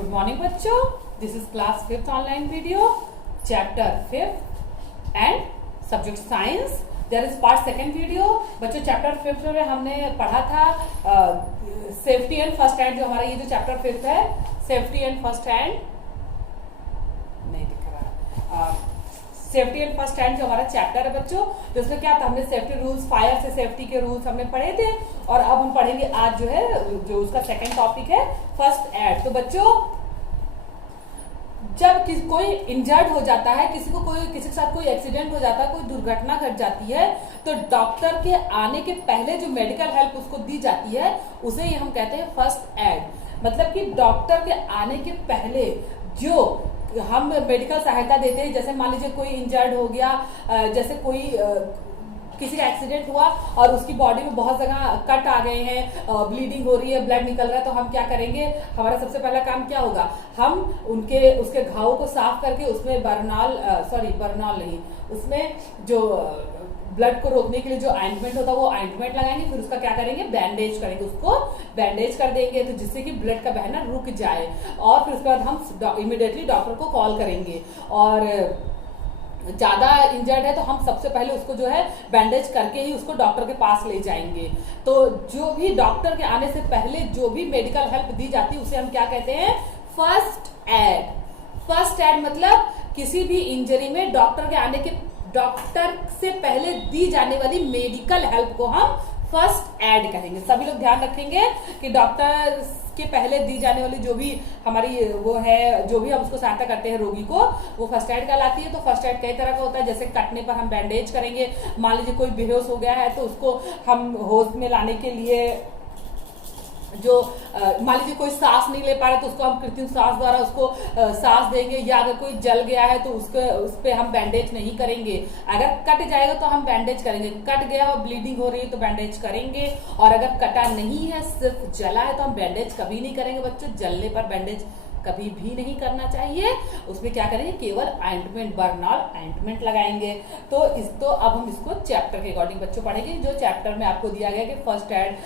Good morning बच्चों, this is class 5th online video chapter 5th and subject science. There is part 2nd video. बच्चों chapter 5th में हमने पढ़ा था safety and first aid. जो हमारा ये जो चैप्टर 5th है सेफ्टी एंड फर्स्ट एड, नहीं दिख रहा, सेफ्टी एंड फर्स्ट एड जो हमारा चैप्टर है बच्चों, तो इसमें क्या था, हमने सेफ्टी रूल्स, फायर से सेफ्टी के रूल्स हमने पढ़े थे। और अब हम पढ़ेंगे आज जो है जो उसका 2nd टॉपिक है फर्स्ट एड। तो बच्चों जब कोई इंजर्ड हो जाता है, किसी के साथ कोई एक्सीडेंट हो जाता है, कोई दुर्घटना घट जाती है, तो डॉक्टर के आने के पहले जो मेडिकल हेल्प उसको दी जाती है उसे ही हम कहते हैं फर्स्ट एड। मतलब कि डॉक्टर के आने के पहले जो हम मेडिकल सहायता देते हैं, जैसे मान लीजिए कोई इंजर्ड हो गया, जैसे कोई किसी का एक्सीडेंट हुआ और उसकी बॉडी में बहुत जगह कट आ गए हैं, ब्लीडिंग हो रही है, ब्लड निकल रहा है, तो हम क्या करेंगे, हमारा सबसे पहला काम क्या होगा, हम उसके घावों को साफ करके उसमें बर्नॉल नहीं, उसमें जो ब्लड को रोकने के लिए जो ऑइंटमेंट होता है वो ऑइंटमेंट लगाएंगे, फिर उसका क्या करेंगे, बैंडेज करेंगे, उसको बैंडेज कर देंगे तो जिससे कि ब्लड का बहना रुक जाए। और फिर उसके बाद हम इमीडिएटली डॉक्टर को कॉल करेंगे। और ज्यादा इंजर्ड है तो हम सबसे पहले उसको जो है बैंडेज करके ही उसको डॉक्टर के पास ले जाएंगे। तो जो भी डॉक्टर के आने से पहले जो भी मेडिकल हेल्प दी जाती है उसे हम क्या कहते हैं, फर्स्ट एड। फर्स्ट एड मतलब किसी भी इंजरी में डॉक्टर से पहले दी जाने वाली मेडिकल हेल्प को हम फर्स्ट एड कहेंगे। सभी लोग ध्यान रखेंगे कि डॉक्टर के पहले दी जाने वाली जो भी हमारी वो है, जो भी हम उसको सहायता करते हैं रोगी को, वो फर्स्ट एड कहलाती है। तो फर्स्ट एड कई तरह का होता है, जैसे कटने पर हम बैंडेज करेंगे, मान लीजिए कोई बेहोश हो गया है तो उसको हम होश में लाने के लिए जो मान लीजिए कोई सांस नहीं ले पा रहा तो उसको हम कृत्रिम सांस द्वारा उसको सांस देंगे, या अगर कोई जल गया है तो उस पे हम बैंडेज नहीं करेंगे। अगर कट जाएगा तो हम बैंडेज करेंगे, कट गया और ब्लीडिंग हो रही है तो बैंडेज करेंगे। और अगर कटा नहीं है, सिर्फ जला है, तो हम बैंडेज कभी नहीं करेंगे बच्चों। जलने पर बैंडेज कभी भी नहीं करना चाहिए। उसमें क्या करेंगे, केवल ऑइंटमेंट, बर्नॉल ऑइंटमेंट लगाएंगे। तो अब हम इसको चैप्टर के अकॉर्डिंग बच्चों पढ़ेंगे। जो चैप्टर में आपको दिया गया कि फर्स्ट एड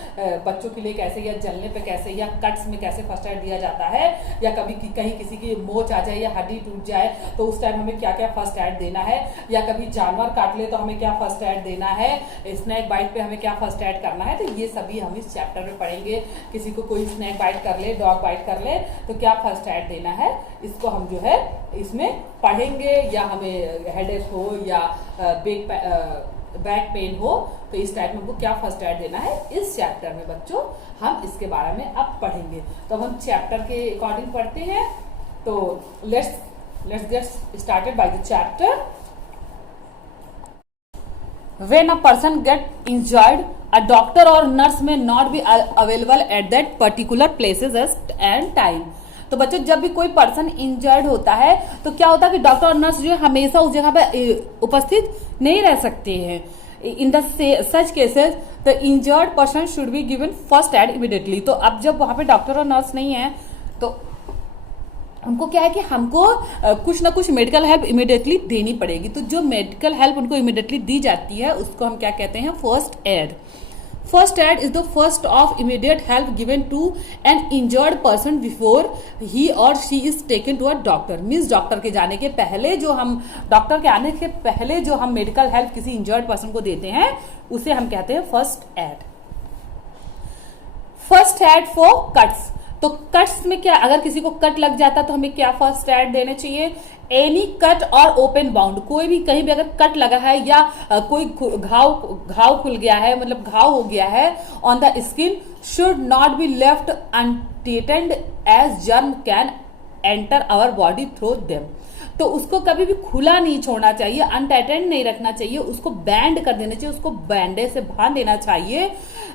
बच्चों के लिए कैसे, या जलने पे कैसे, या कट्स में कैसे फर्स्ट एड दिया जाता है, या कभी कहीं किसी की मोच आ जाए या हड्डी टूट जाए तो उस टाइम हमें क्या क्या फर्स्ट एड देना है, या कभी जानवर काट ले तो हमें क्या फर्स्ट एड देना है, स्नैक बाइट पे हमें क्या फर्स्ट एड करना है, तो ये सभी हम इस चैप्टर में पढ़ेंगे। किसी को कोई स्नैक बाइट कर ले, डॉग बाइट कर ले तो क्या फर्स्ट एड देना है, इसको हम जो है इसमें पढ़ेंगे। या हमें हेडेक हो या बैक पेन हो तो इस टाइप में हमको क्या फर्स्ट एड देना है, इस चैप्टर में बच्चों हम इसके बारे में अब पढ़ेंगे। तो अब हम चैप्टर के अकॉर्डिंग पढ़ते हैं। तो let's get started by the chapter. When a person get injured, a doctor or nurse may not be available at that particular places and time. तो बच्चों जब भी कोई पर्सन इंजर्ड होता है तो क्या होता है कि डॉक्टर और नर्स जो है हमेशा उस जगह पे उपस्थित नहीं रह सकते हैं। In the such cases the injured person should be given first aid immediately. तो अब जब वहां पे डॉक्टर और नर्स नहीं है तो उनको क्या है कि हमको कुछ ना कुछ मेडिकल हेल्प इमीडिएटली देनी पड़ेगी। तो जो मेडिकल हेल्प उनको इमीडिएटली दी जाती है उसको हम क्या कहते हैं, first aid. First aid is the first of immediate help given to an injured person before he or she is taken to a doctor. Means doctor के जाने के पहले डॉक्टर के आने के पहले जो हम मेडिकल हेल्प किसी इंजर्ड पर्सन को देते हैं उसे हम कहते हैं first aid. First aid for cuts. तो कट्स में क्या, अगर किसी को कट लग जाता तो हमें क्या फर्स्ट एड देने चाहिए, एनी कट और ओपन बाउंड। कोई भी कहीं भी अगर कट लगा है या कोई घाव खुल गया है, मतलब घाव हो गया है on the skin, should not be left untreated as germ can enter our body through them. तो उसको कभी भी खुला नहीं छोड़ना चाहिए, अनटाइटेड नहीं रखना चाहिए, उसको बैंड कर देना चाहिए, उसको बैंडेज से बांध देना चाहिए।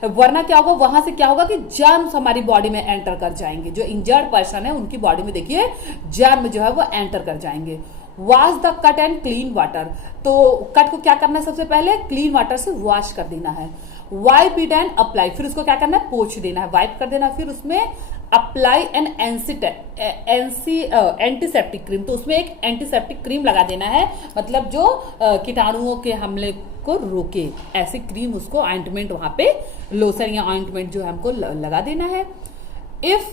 वरना क्या होगा, वहां से क्या होगा कि जर्म्स हमारी बॉडी में एंटर कर जाएंगे। जो इंजर्ड पर्सन है उनकी बॉडी में देखिए जर्म जो है वो एंटर कर जाएंगे। Wash the cut and clean water. तो कट को क्या करना है, सबसे पहले क्लीन वाटर से वॉश कर देना है। वाइप इट एंड अप्लाई, फिर उसको क्या करना है, पोंछ देना है, वाइप कर देना है। फिर उसमें अप्लाई एन एंटीसेप्टिक क्रीम, तो उसमें एक एंटीसेप्टिक क्रीम लगा देना है, मतलब जो कीटाणुओं के हमले को रोके, ऐसी क्रीम उसको ऑइंटमेंट वहां पे लोशन या ऑइंटमेंट जो है हमको लगा देना है। If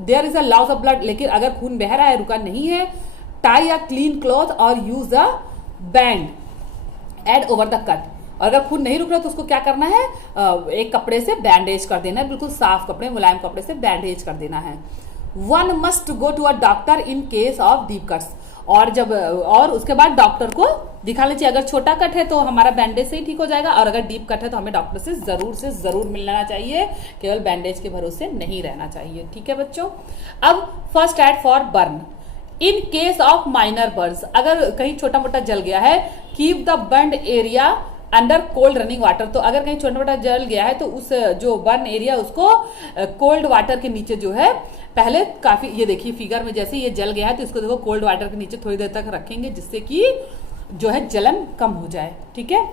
there is a loss of blood, लेकिन अगर खून बह रहा है, रुका नहीं है, टाई अ क्लीन क्लॉथ और use a band aid over the cut. और अगर खून नहीं रुक रहा तो उसको क्या करना है, एक कपड़े से बैंडेज कर देना है, बिल्कुल साफ कपड़े, मुलायम कपड़े से बैंडेज कर देना है। One must go to a doctor in case of deep cuts, और उसके बाद डॉक्टर को दिखाना चाहिए। अगर छोटा कट है तो हमारा बैंडेज से ही ठीक हो जाएगा, और अगर डीप कट है तो हमें डॉक्टर से जरूर मिलना चाहिए, केवल बैंडेज के भरोसे नहीं रहना चाहिए। ठीक है बच्चों। अब first aid for burn in case of minor Burns, अगर कहीं छोटा मोटा जल गया है, keep the burned area under cold running water. तो अगर कहीं छोटा मोटा जल गया है तो उस जो बर्न एरिया उसको कोल्ड वाटर के नीचे जो है, पहले काफी, ये देखिए फिगर में जैसे ये जल गया है तो इसको देखो कोल्ड वाटर के नीचे थोड़ी देर तक रखेंगे, जिससे कि जो है जलन कम हो जाए। ठीक है।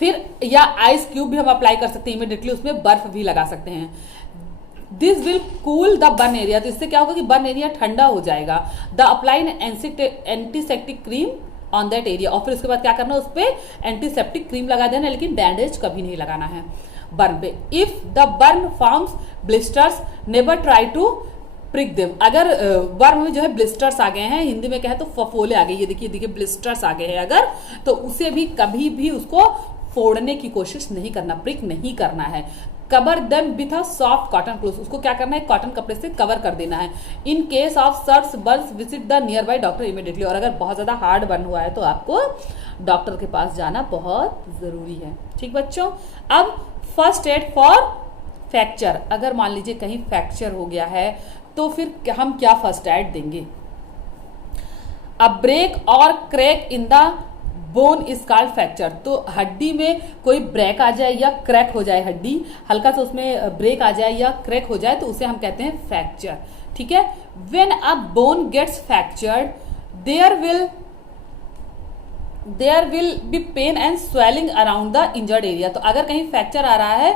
फिर या आइस क्यूब भी हम अप्लाई कर सकते हैं इमीडिएटली, उसमें बर्फ भी लगा सकते हैं। This will cool the burn area, तो इससे क्या होगा कि बर्न एरिया ठंडा हो जाएगा। The apply antiseptic cream on that area, और फिर उसके बाद क्या करना है, उस पर एंटीसेप्टिक क्रीम लगा देना, लेकिन बैंडेज कभी नहीं लगाना है बर्न पे। If the burn forms blisters never try to prick them, अगर बर्न में जो है ब्लिस्टर्स आ गए हैं, हिंदी में कहे तो फफोले आ गए, ये देखिए ब्लिस्टर्स आ गए हैं अगर, तो उसे भी कभी भी उसको फोड़ने की कोशिश नहीं करना, प्रिक नहीं करना है। Cover them with a soft cotton cloth, उसको क्या करना है, कॉटन कपड़े से कवर कर देना है। In case of search Burns visit the nearby doctor immediately, और अगर बहुत ज्यादा हार्ड बर्न हुआ है तो आपको डॉक्टर के पास जाना बहुत जरूरी है। ठीक बच्चों। अब फर्स्ट एड फॉर फ्रैक्चर, अगर मान लीजिए कहीं फ्रैक्चर हो गया है तो फिर हम क्या फर्स्ट एड देंगे। अ ब्रेक और crack in the bone is called fracture, तो हड्डी में कोई ब्रेक आ जाए या क्रैक हो जाए, हड्डी हल्का सा उसमें ब्रेक आ जाए या क्रैक हो जाए तो उसे हम कहते हैं फ्रैक्चर। ठीक है। When a bone gets fractured there will be pain and swelling around the injured area, तो अगर कहीं फ्रैक्चर आ रहा है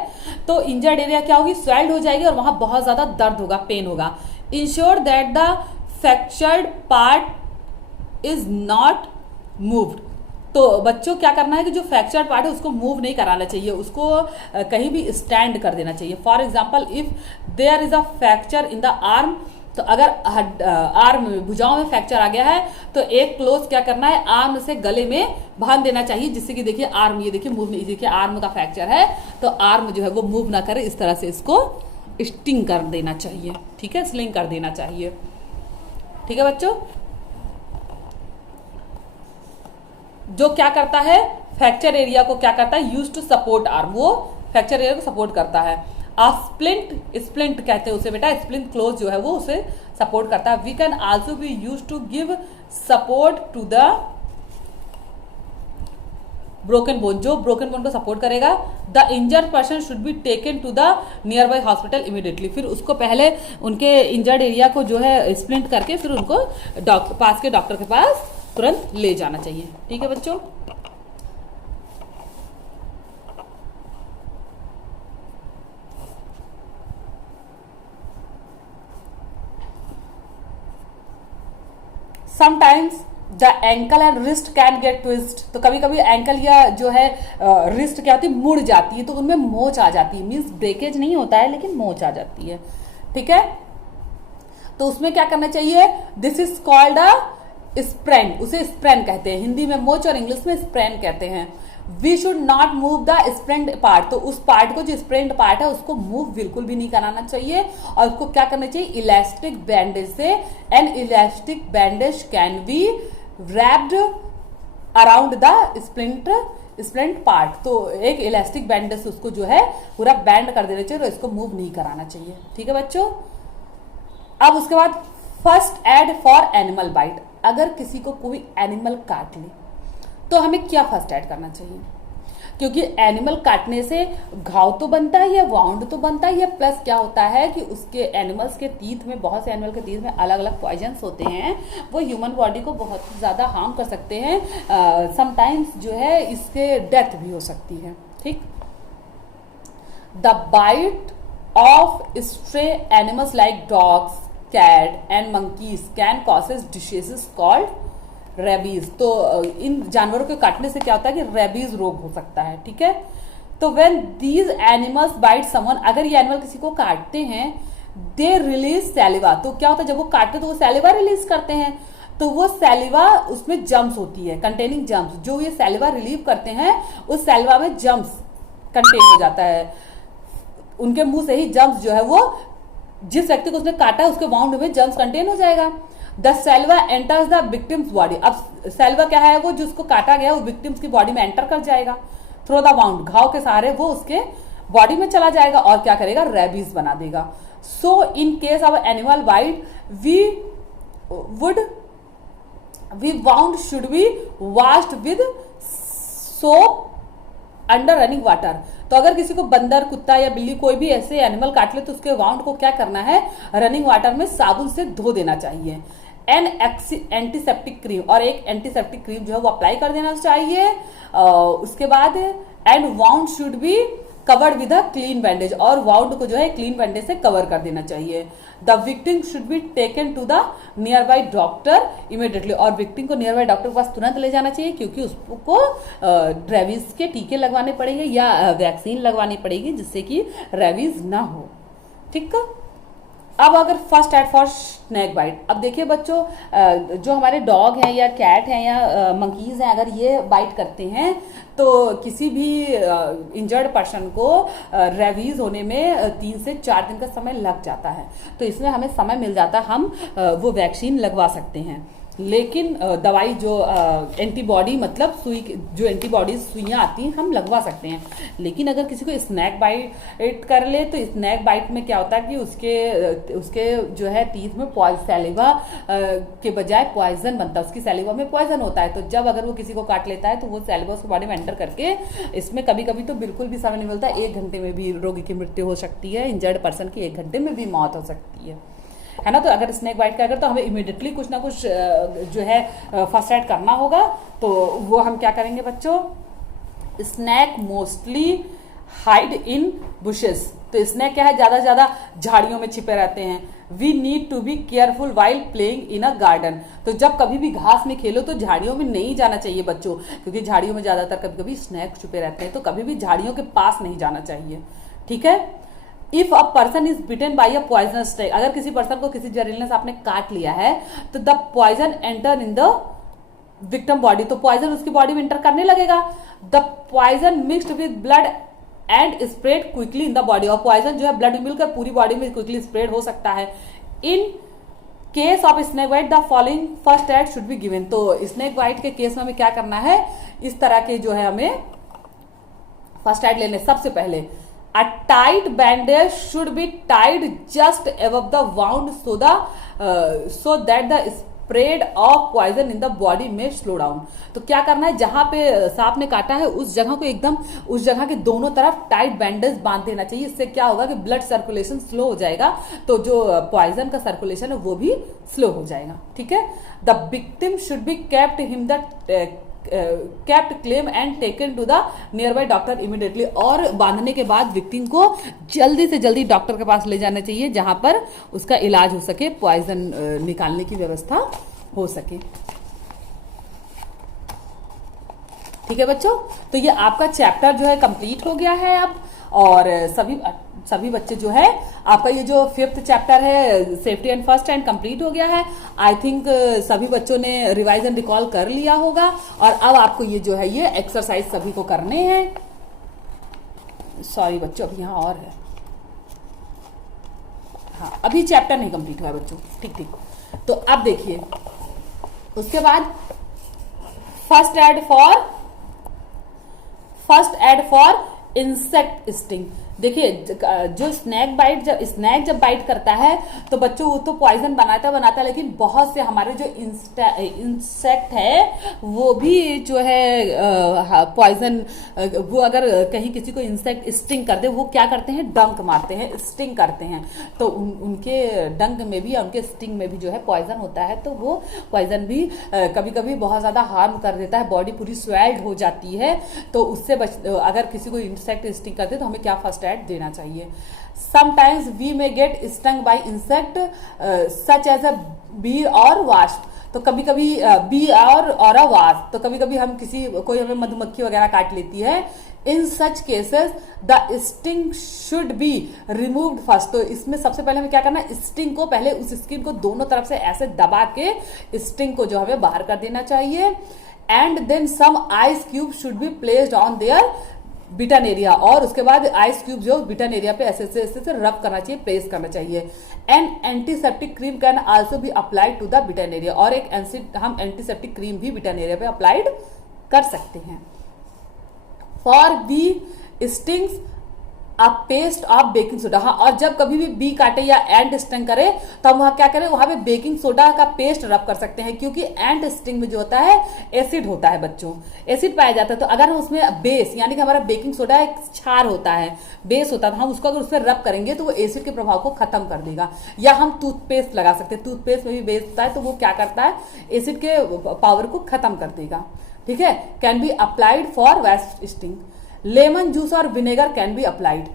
तो इंजर्ड एरिया क्या होगी, स्वेल्ड हो जाएगी और वहां बहुत ज्यादा दर्द होगा, पेन होगा। Ensure that the fractured part is not moved, तो बच्चों क्या करना है कि जो फ्रैक्चर्ड पार्ट है उसको मूव नहीं कराना चाहिए, उसको कहीं भी स्टैंड कर देना चाहिए। For example if there is a fracture in the arm, तो अगर आर्म भुजाओं में फ्रैक्चर आ गया है तो एक क्लोथ क्या करना है, आर्म से गले में बांध देना चाहिए, जिससे कि देखिए आर्म, ये देखिए मूव नहीं, देखिए आर्म का फ्रैक्चर है तो आर्म जो है वो मूव ना करे, इस तरह से इसको स्टिंग कर देना चाहिए। ठीक है, स्लिंग कर देना चाहिए। ठीक है बच्चों। जो क्या करता है, फ्रैक्चर एरिया को क्या करता है, यूज टू सपोर्ट आर्म, वो फ्रैक्चर एरिया को सपोर्ट करता है। स्प्लिंट कहते हैं उसे बेटा, स्प्लिंट क्लोज जो है वो उसे सपोर्ट करता है। We can also be use to give support to the broken bone, जो ब्रोकन बोन को सपोर्ट करेगा। The injured person should be taken to the nearby hospital immediately, फिर उसको पहले उनके इंजर्ड एरिया को जो है स्प्लिंट करके फिर उनको पास के डॉक्टर के पास तुरंत ले जाना चाहिए। ठीक है बच्चों। Sometimes the ankle and wrist can get twist, तो कभी कभी एंकल या जो है रिस्ट क्या होती है, मुड़ जाती है, तो उनमें मोच आ जाती है, मीन्स ब्रेकेज नहीं होता है लेकिन मोच आ जाती है। ठीक है। तो उसमें क्या करना चाहिए, this is called a sprain, उसे स्प्रेन कहते हैं, हिंदी में मोच और इंग्लिश में स्प्रेन कहते हैं। We should not move the sprained part, तो उस पार्ट को जो स्प्रेंड पार्ट है उसको मूव बिल्कुल भी नहीं कराना चाहिए, और उसको क्या करना चाहिए, इलास्टिक बैंडेज से। N elastic bandage can be wrapped around the splint part, तो एक इलास्टिक बैंडेज से उसको जो है पूरा बैंड कर देना चाहिए और इसको मूव नहीं कराना चाहिए। ठीक है बच्चों। अब उसके बाद first aid for animal bite, अगर किसी को कोई एनिमल काट ले तो हमें क्या फर्स्ट एड करना चाहिए, क्योंकि एनिमल काटने से घाव तो बनता है या वाउंड तो बनता है, प्लस क्या होता है कि उसके एनिमल्स के टीथ में, बहुत से एनिमल के टीथ में अलग अलग पॉइजन्स होते हैं, वो ह्यूमन बॉडी को बहुत ज़्यादा हार्म कर सकते हैं। समटाइम्स जो है इससे डेथ भी हो सकती है। ठीक। The bite of stray animals like dogs, cat and monkeys can causes diseases called rabies, तो इन जानवरों के काटने से क्या होता है कि रेबीज रोग हो सकता है। ठीक है। तो when these animals bite someone, अगर ये एनिमल किसी को काटते हैं दे रिलीज सैलिवा। तो क्या होता है, जब वो काटते तो वो सैलिवा रिलीज करते हैं, तो वो सैलिवा उसमें जम्स होती है, कंटेनिंग जम्स, जो ये सैलिवा रिलीव करते हैं उस सैलिवा में जम्स कंटेन हो जाता है। उनके मुंह से ही जम्स जो है वो, जिस व्यक्ति को उसने काटा है उसके वाउंड में जम्स कंटेन हो जाएगा। The saliva enters the victim's body. अब सैलिवा क्या है, वो जिसको काटा गया वो विक्टिम्स की बॉडी में एंटर कर जाएगा थ्रू द वाउंड, घाव के सहारे वो उसके बॉडी में चला जाएगा और क्या करेगा, रेबीज बना देगा। So in case of animal bite we wound should be washed with soap under running water. तो अगर किसी को बंदर, कुत्ता या बिल्ली कोई भी ऐसे एनिमल काट ले तो उसके वाउंड को क्या करना है, रनिंग वाटर में साबुन से धो देना चाहिए। एन एंटीसेप्टिक क्रीम, और एक एंटीसेप्टिक क्रीम जो है वो अप्लाई कर देना चाहिए। उसके बाद and wound should be covered with a clean bandage, और वाउंड को जो है क्लीन बैंडेज से कवर कर देना चाहिए। The victim should be taken to the nearby doctor immediately, और विक्टिम को नियर बाई डॉक्टर के पास तुरंत ले जाना चाहिए, क्योंकि उसको रेबीज के टीके लगवाने पड़ेंगे या वैक्सीन लगवानी पड़ेगी जिससे कि रेबीज ना हो। ठीक है। अब अगर first aid for snake bite, अब देखिए बच्चों, जो हमारे डॉग हैं या कैट हैं या मंकीज हैं, अगर ये बाइट करते हैं तो किसी भी इंजर्ड पर्सन को रेबीज होने में 3 से 4 दिन का समय लग जाता है। तो इसमें हमें समय मिल जाता है, हम वो वैक्सीन लगवा सकते हैं। लेकिन दवाई जो एंटीबॉडी, मतलब सुई, जो एंटीबॉडीज सुइयाँ आती हैं हम लगवा सकते हैं। लेकिन अगर किसी को स्नैक बाइट कर ले तो स्नैक बाइट में क्या होता है कि उसके जो है टीथ में सैलिवा के बजाय पॉइजन बनता है, उसकी सैलिवा में पॉइजन होता है। तो जब अगर वो किसी को काट लेता है तो वो सैलिवा उसकी बॉडी में एंटर करके, इसमें कभी कभी तो बिल्कुल भी समय नहीं मिलता, 1 घंटे में भी रोगी की मृत्यु हो सकती है, इंजर्ड पर्सन की 1 घंटे में भी मौत हो सकती है ना। तो अगर स्नैक बाइट का अगर, तो हमें इमीडिएटली कुछ ना कुछ जो है फर्स्ट एड करना होगा। तो वो हम क्या करेंगे बच्चों, snake mostly hide in bushes. तो स्नैक क्या है, ज्यादा से ज्यादा झाड़ियों में छिपे रहते हैं। We need to be careful while playing in a garden. तो जब कभी भी घास में खेलो तो झाड़ियों में नहीं जाना चाहिए बच्चों, क्योंकि झाड़ियों में ज्यादातर कभी कभी स्नैक छुपे रहते हैं, तो कभी भी झाड़ियों के पास नहीं जाना चाहिए। ठीक है। If a person is bitten by a poisonous snake, अगर किसी पर्सन को किसी जहरीले सांप ने काट लिया है तो the poison enter in the victim body, तो पॉइजन उसकी बॉडी में एंटर करने लगेगा। The poison mixed with blood and spread quickly in the body, और पॉइजन जो है ब्लड में मिलकर पूरी बॉडी में क्विकली स्प्रेड हो सकता है। In case of snake bite the following first aid should be given. तो स्नेक बाइट के केस में हमें क्या करना है, इस तरह के जो है हमें फर्स्ट एड लेने। सबसे पहले a tight bandage should be tied just above the wound so that the spread of poison in the body may slow down। तो क्या करना है, जहां पे सांप ने काटा है उस जगह को एकदम, उस जगह के दोनों तरफ टाइट बैंडेज बांध देना चाहिए। इससे क्या होगा कि ब्लड सर्कुलेशन स्लो हो जाएगा, तो जो पॉइजन का सर्कुलेशन है वो भी स्लो हो जाएगा। ठीक है। The victim should be kept him the kept calm and taken to the nearby doctor immediately, और बांधने के बाद विक्टिम को जल्दी से जल्दी डॉक्टर के पास ले जाना चाहिए जहां पर उसका इलाज हो सके, पॉइजन निकालने की व्यवस्था हो सके। ठीक है बच्चों, तो ये आपका चैप्टर जो है कंप्लीट हो गया है अब, और सभी बच्चे जो है, आपका ये जो 5th चैप्टर है safety and first and complete हो गया है। आई थिंक सभी बच्चों ने रिवाइज एंड रिकॉल कर लिया होगा, और अब आपको ये जो है ये एक्सरसाइज सभी को करने हैं। सॉरी बच्चों, अभी यहाँ और है, हाँ अभी चैप्टर नहीं कंप्लीट हुआ है बच्चों। ठीक। तो अब देखिए, उसके बाद first aid for insect sting. देखिए, जो स्नैक जब बाइट करता है तो बच्चों वो तो पॉइजन बनाता है, लेकिन बहुत से हमारे जो इंसेक्ट है वो भी जो है पॉइजन, वो अगर कहीं किसी को इंसेक्ट स्टिंग कर दे, वो क्या करते हैं, डंक मारते हैं, स्टिंग करते हैं। तो उनके डंक में भी, उनके स्टिंग में भी जो है पॉइजन होता है। तो वो पॉइजन भी कभी कभी बहुत ज्यादा हार्म कर देता है, बॉडी पूरी स्वेल्ड हो जाती है। तो उससे अगर किसी को इंसेक्ट स्टिंग करते तो हमें क्या फर्स्ट एड देना चाहिए। Sometimes we may get stung by insect such as a bee और वास्प। तो कभी कभी बी और अ वास्प, तो कभी कभी हम कोई हमें मधुमक्खी वगैरह काट लेती है, in such cases the sting should be removed first. तो इसमें सबसे पहले हमें क्या करना है, स्टिंग को पहले उस स्किन को दोनों तरफ से ऐसे दबा के स्टिंग को जो हमें बाहर कर देना चाहिए। And then some ice cube should be placed on their bitten area, और उसके बाद आइस क्यूब जो बिटन एरिया पे ऐसे ऐसे रब करना चाहिए, प्रेस करना चाहिए। An antiseptic cream can also be applied to the bitten area, और एक हम एंटीसेप्टिक क्रीम भी बिटन एरिया पे अप्लाइड कर सकते हैं। For bee stings a paste of baking soda. हाँ, और जब कभी भी बी काटे या एंट स्टिंग करे तो हम वहां क्या करें, वहां पे बेकिंग सोडा का पेस्ट रब कर सकते हैं, क्योंकि एंट स्टिंग में जो होता है एसिड होता है बच्चों, एसिड पाया जाता है। तो अगर हम उसमें बेस यानी कि हमारा बेकिंग सोडा एक क्षार होता है, बेस होता है, तो हम उसको अगर उसमें रब करेंगे तो वो एसिड के प्रभाव को खत्म कर देगा। या हम टूथपेस्ट लगा सकते हैं, टूथपेस्ट में भी बेस होता है, तो वो क्या करता है, एसिड के पावर को खत्म कर देगा। ठीक है, can be applied for wasp sting. Lemon juice और विनेगर कैन बी अप्लाइड।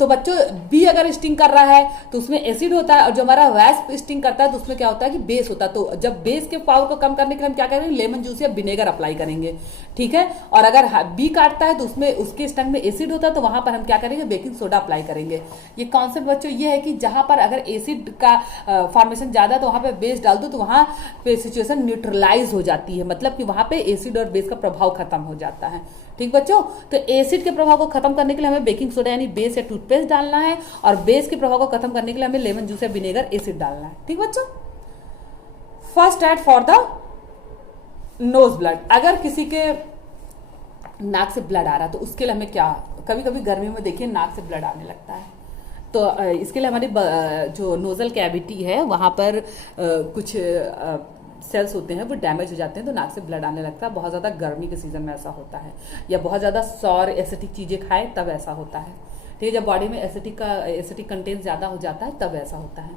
तो बच्चों बी अगर स्टिंग कर रहा है तो उसमें एसिड होता है, और जो हमारा वैस्प स्टिंग करता है तो उसमें क्या होता है कि बेस होता है। तो जब बेस के पावर को कम करने के लिए हम क्या करेंगे, लेमन जूस या विनेगर अप्लाई करेंगे। ठीक है, और अगर बी काटता है तो उसमें उसके स्टंग में एसिड होता है, तो वहां पर हम क्या करेंगे, बेकिंग सोडा अप्लाई करेंगे। ये कॉन्सेप्ट बच्चों ये है कि जहां पर अगर एसिड का फॉर्मेशन ज्यादा है तो वहां पे बेस डाल दो, तो वहां पे सिचुएशन न्यूट्रलाइज हो जाती है, मतलब कि वहां पे एसिड और बेस का प्रभाव खत्म हो जाता है। ठीक बच्चों, तो एसिड के प्रभाव को खत्म करने के लिए हमें बेकिंग सोडा यानी बेस या टूथपेस्ट डालना है, और बेस के प्रभाव को खत्म करने के लिए हमें लेमन जूस या विनेगर एसिड डालना है। ठीक बच्चों, first aid for the nose blood. अगर किसी के नाक से ब्लड आ रहा है तो उसके लिए हमें क्या, कभी कभी गर्मियों में देखिए नाक से ब्लड आने लगता है, तो इसके लिए हमारी जो नोजल कैविटी है वहां पर कुछ सेल्स होते हैं वो डैमेज हो जाते हैं, तो नाक से ब्लड आने लगता है। बहुत ज्यादा गर्मी के सीजन में ऐसा होता है, या बहुत ज्यादा सौर एसिटिक चीजें खाए तब ऐसा होता है। ठीक है, जब बॉडी में एसिटिक कंटेंट ज्यादा हो जाता है तब ऐसा होता है।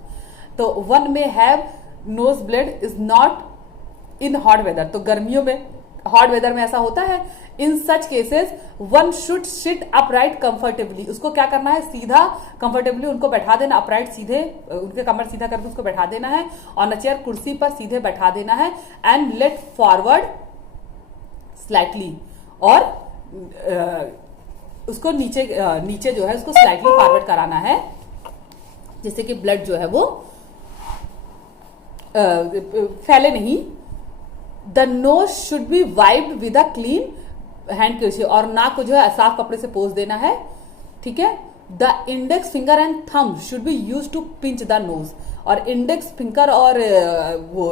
तो one may have nose blood is not in hot weather. तो गर्मियों में हॉट वेदर में ऐसा होता है। In such cases one should sit upright comfortably. उसको क्या करना है, सीधा कंफर्टेबली उनको बैठा देना, अपराइट सीधे, उनके कमर सीधा करके उसको बैठा देना है, ऑन अ चेयर, कुर्सी पर सीधे बैठा देना है। एंड लेट फॉरवर्ड स्लाइटली, और उसको नीचे जो है उसको स्लाइटली फॉरवर्ड कराना है, जिससे कि ब्लड जो है वो फैले नहीं। The nose should be wiped with a clean handkerchief, और नाक को जो है साफ कपड़े से पोंछ देना है। ठीक है, the index finger and thumb should be use to pinch the nose, और इंडेक्स फिंगर और वो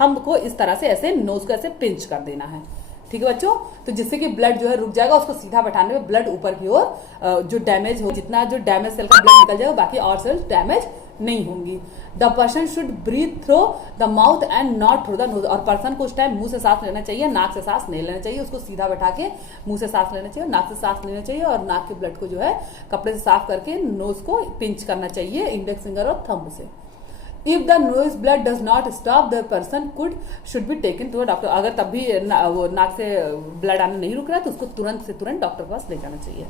थंब को इस तरह से ऐसे नोज को ऐसे पिंच कर देना है। ठीक है बच्चों, तो जिससे कि ब्लड जो है रुक जाएगा, उसको सीधा बैठाने में ब्लड ऊपर की ओर जो डैमेज हो, जितना जो डैमेज सेल का ब्लड निकल जाएगा, बाकी और सेल्स डैमेज नहीं होंगी। The person should breathe through the mouth and not through the nose, और पर्सन को उस टाइम मुंह से सांस लेना चाहिए, नाक से सांस नहीं लेना चाहिए। उसको सीधा बैठा के मुंह से सांस लेना चाहिए, नाक से सांस लेना चाहिए, और नाक के ब्लड को जो है कपड़े से साफ करके नोज को पिंच करना चाहिए इंडेक्स फिंगर और थंब से। If the nose blood does not stop, the person should be taken to a doctor. अगर तब भी वो नाक से ब्लड आना नहीं रुक रहा है तो उसको तुरंत से तुरंत डॉक्टर के पास ले जाना चाहिए।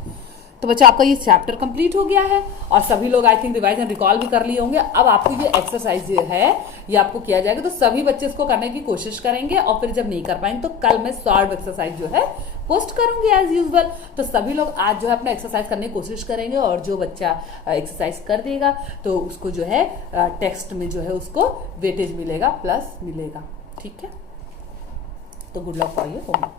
तो बच्चों आपका ये चैप्टर कंप्लीट हो गया है, और सभी लोग I think revise and recall भी कर लिए होंगे। अब आपको ये एक्सरसाइज है ये आपको किया जाएगा, तो सभी बच्चे इसको करने की कोशिश करेंगे, और फिर जब नहीं कर पाएंगे तो कल मैं सॉल्व एक्सरसाइज जो है पोस्ट करूंगी एज यूजुअल। तो सभी लोग आज जो है अपना एक्सरसाइज करने की कोशिश करेंगे, और जो बच्चा एक्सरसाइज कर देगा तो उसको जो है टेक्स्ट में जो है उसको वेटेज मिलेगा, प्लस मिलेगा। ठीक है, तो good luck for your homework.